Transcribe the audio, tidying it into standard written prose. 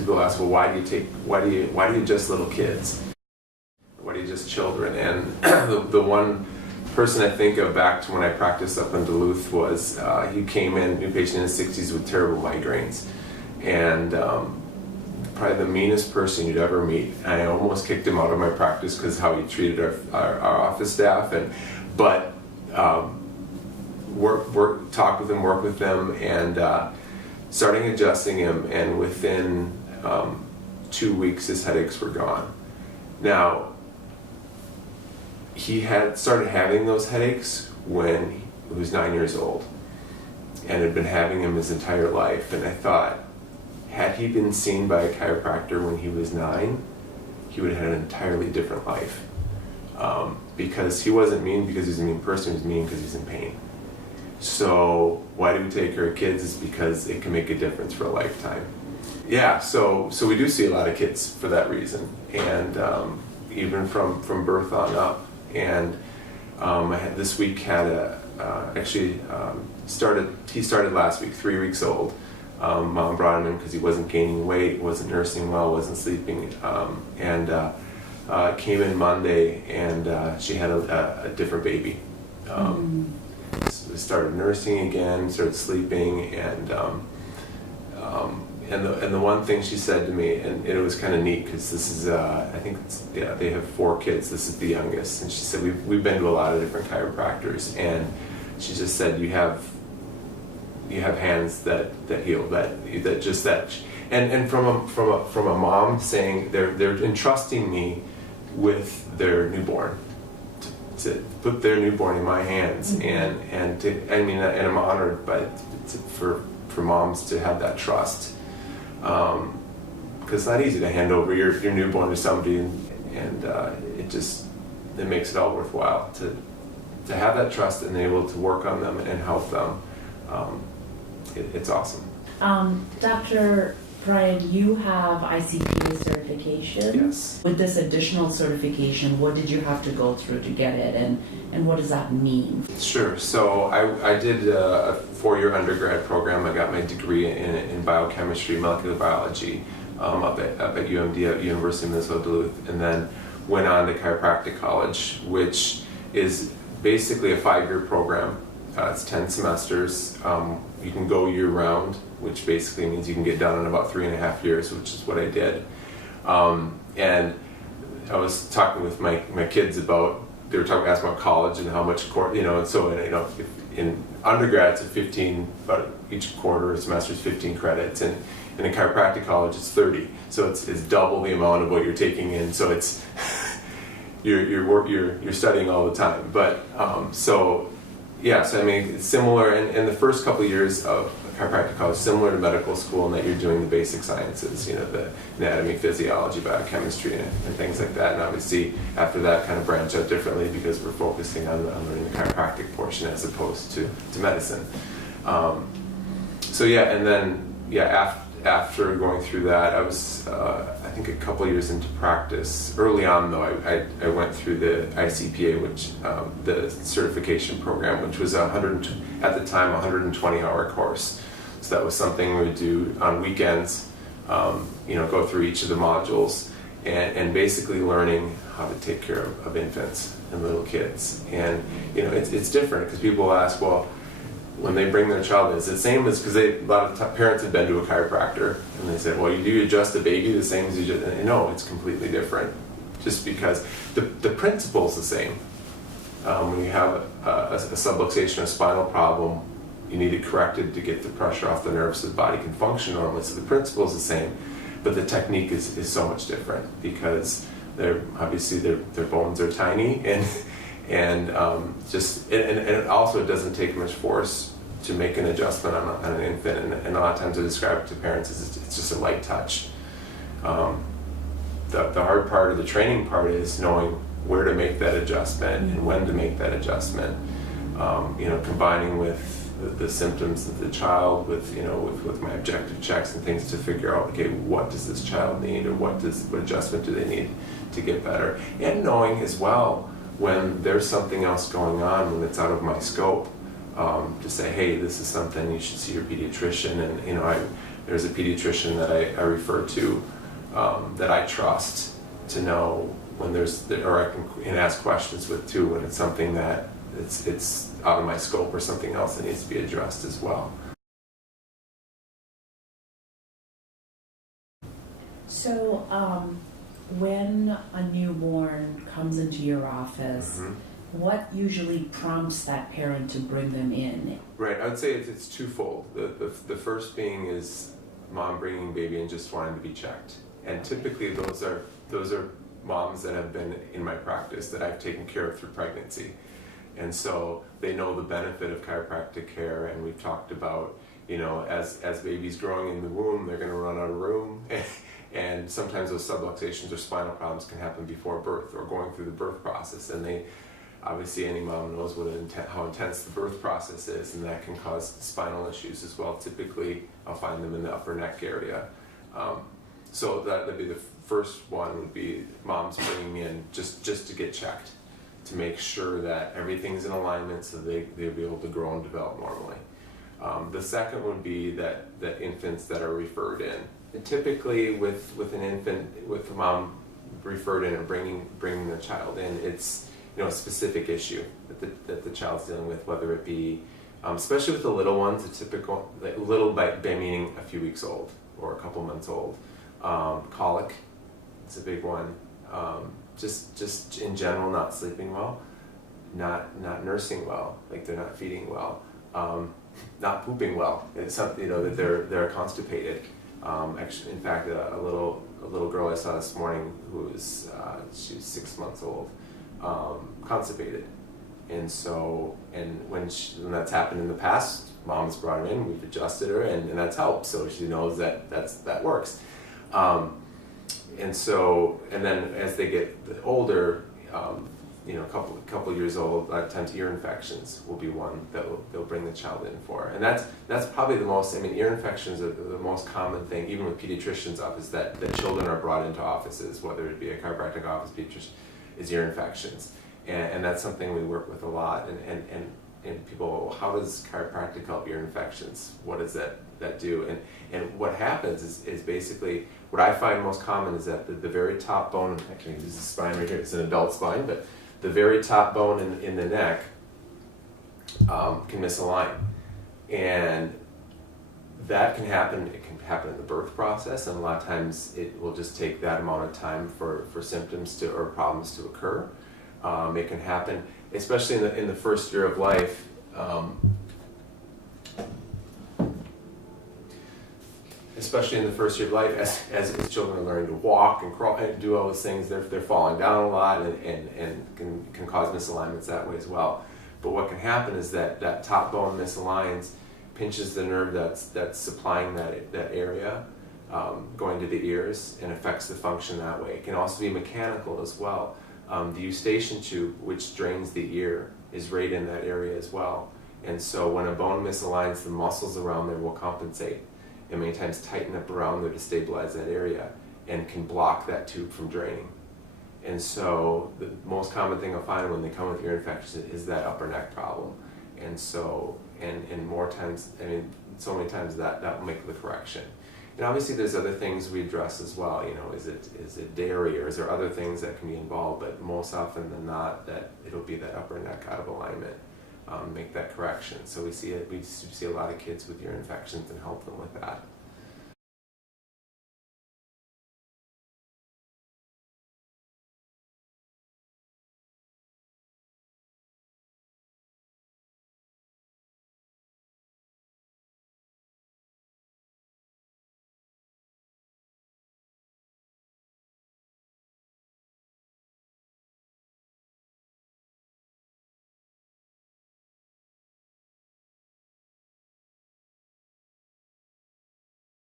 people ask, well, why do you adjust little kids? Why do you adjust children? And the one person I think of back to when I practiced up in Duluth was he came in, new patient in his 60s with terrible migraines, and probably the meanest person you'd ever meet. I almost kicked him out of my practice because how he treated our office staff, but talk with him, work with them, and starting adjusting him, and within 2 weeks his headaches were gone. Now, he had started having those headaches when he was 9 years old and had been having them his entire life, and I thought, had he been seen by a chiropractor when he was 9, he would have had an entirely different life. Because he wasn't mean because he's a mean person, he was mean because he's in pain. So why do we take care of kids? Is because it can make a difference for a lifetime. Yeah, so we do see a lot of kids for that reason, and even from birth on up. And this week had he started last week, 3 weeks old. Mom brought him in because he wasn't gaining weight, wasn't nursing well, wasn't sleeping, and came in Monday, and she had a different baby. Started nursing again, started sleeping, and the one thing she said to me, and it was kind of neat because this is they have 4 kids. This is the youngest, and she said we've been to a lot of different chiropractors, and she just said you have hands that heal, that just that, and from a mom saying they're entrusting me with their newborn, to put their newborn in my hands, and I'm honored for moms to have that trust, because it's not easy to hand over your newborn to somebody, and it makes it all worthwhile to have that trust and able to work on them and help them. It's awesome. Dr. Brian, you have ICPA certification. Yes. With this additional certification, what did you have to go through to get it, and what does that mean? Sure. So I did a 4-year undergrad program. I got my degree in biochemistry, molecular biology, up at UMD at University of Minnesota Duluth, and then went on to chiropractic college, which is basically a 5-year program. It's 10 semesters. You can go year-round, which basically means you can get done in about 3.5 years, which is what I did. And I was talking with my kids about, they were asking about college and how much in undergrad it's 15, but each quarter or semester is 15 credits, and in a chiropractic college it's 30. So it's double the amount of what you're taking in. So it's you're studying all the time. But yes, it's similar, and the first couple of years of chiropractic college, similar to medical school in that you're doing the basic sciences, the anatomy, physiology, biochemistry, and things like that. And obviously, after that, kind of branch out differently because we're focusing on learning the chiropractic portion as opposed to medicine. And then after going through that, I was I think a couple of years into practice. Early on, though, I went through the ICPA, which the certification program, which was at the time 120-hour course. So that was something we would do on weekends. Go through each of the modules and basically learning how to take care of infants and little kids. And it's different because people ask, well, when they bring their child in, it's the same as, because a lot of parents have been to a chiropractor and they said, well, do you adjust a baby the same as you just, no, it's completely different, just because the principle's the same. When you have a subluxation or spinal problem, you need it corrected to get the pressure off the nerves so the body can function normally. So the principle's the same, but the technique is so much different because obviously their bones are tiny, and it also doesn't take much force to make an adjustment on an infant, and a lot of times I describe it to parents as it's just a light touch. The hard part, or the training part, is knowing where to make that adjustment and when to make that adjustment. Combining with the symptoms of the child with my objective checks and things to figure out, okay, what does this child need, or what adjustment do they need to get better, and knowing as well when there's something else going on, when it's out of my scope, to say, hey, this is something you should see your pediatrician. And I there's a pediatrician that I refer to that I trust to know when or I can ask questions with too when it's something that it's out of my scope or something else that needs to be addressed as well. So, when a newborn comes into your office, what usually prompts that parent to bring them in? Right, I would say it's twofold. The first being is mom bringing baby and just wanting to be checked, and typically those are moms that have been in my practice that I've taken care of through pregnancy, and so they know the benefit of chiropractic care. And we've talked about, as baby's growing in the womb, they're going to run out of room. And sometimes those subluxations or spinal problems can happen before birth or going through the birth process. And obviously any mom knows how intense the birth process is, and that can cause spinal issues as well. Typically, I'll find them in the upper neck area. So that'd be the first one, would be moms bringing in just to get checked, to make sure that everything's in alignment so they'll be able to grow and develop normally. The second would be that infants that are referred in. And typically with an infant, with the mom referred in and bringing the child in, it's a specific issue that the child's dealing with, whether it be, especially with the little ones, the typical, little by meaning a few weeks old or a couple months old. Colic, it's a big one. Just in general, not sleeping well, not nursing well, like they're not feeding well, not pooping well. It's something, that they're constipated. Actually, in fact, a little girl I saw this morning who was she was 6 months old, constipated, and when that's happened in the past, mom's brought her in, we've adjusted her, and that's helped. So she knows that works. And then as they get older, a couple years old, ear infections will be one that they'll bring the child in for, and that's probably the most. Ear infections are the most common thing, even with pediatricians' office, that children are brought into offices, whether it be a chiropractic office, pediatrician, is ear infections, and that's something we work with a lot. And people, well, how does chiropractic help ear infections? What does that do? And what happens is basically, what I find most common is that the very top bone, actually this is the spine right here, it's an adult spine, but the very top bone in the neck can misalign. And that can happen. It can happen in the birth process, and a lot of times it will just take that amount of time for symptoms or problems to occur. It can happen, especially in the first year of life. Especially in the first year of life, as children are learning to walk and crawl and do all those things, they're falling down a lot and can cause misalignments that way as well. But what can happen is that top bone misaligns, pinches the nerve that's supplying that area, going to the ears, and affects the function that way. It can also be mechanical as well. The eustachian tube, which drains the ear, is right in that area as well. And so when a bone misaligns, the muscles around there will compensate, and many times tighten up around there to stabilize that area, and can block that tube from draining. And so the most common thing I'll find when they come with ear infections is that upper neck problem. And so, and more times, so many times that will make the correction. And obviously there's other things we address as well. Is it dairy, or is there other things that can be involved? But most often than not, that it'll be that upper neck out of alignment, make that correction. So we see a lot of kids with ear infections and help them with that.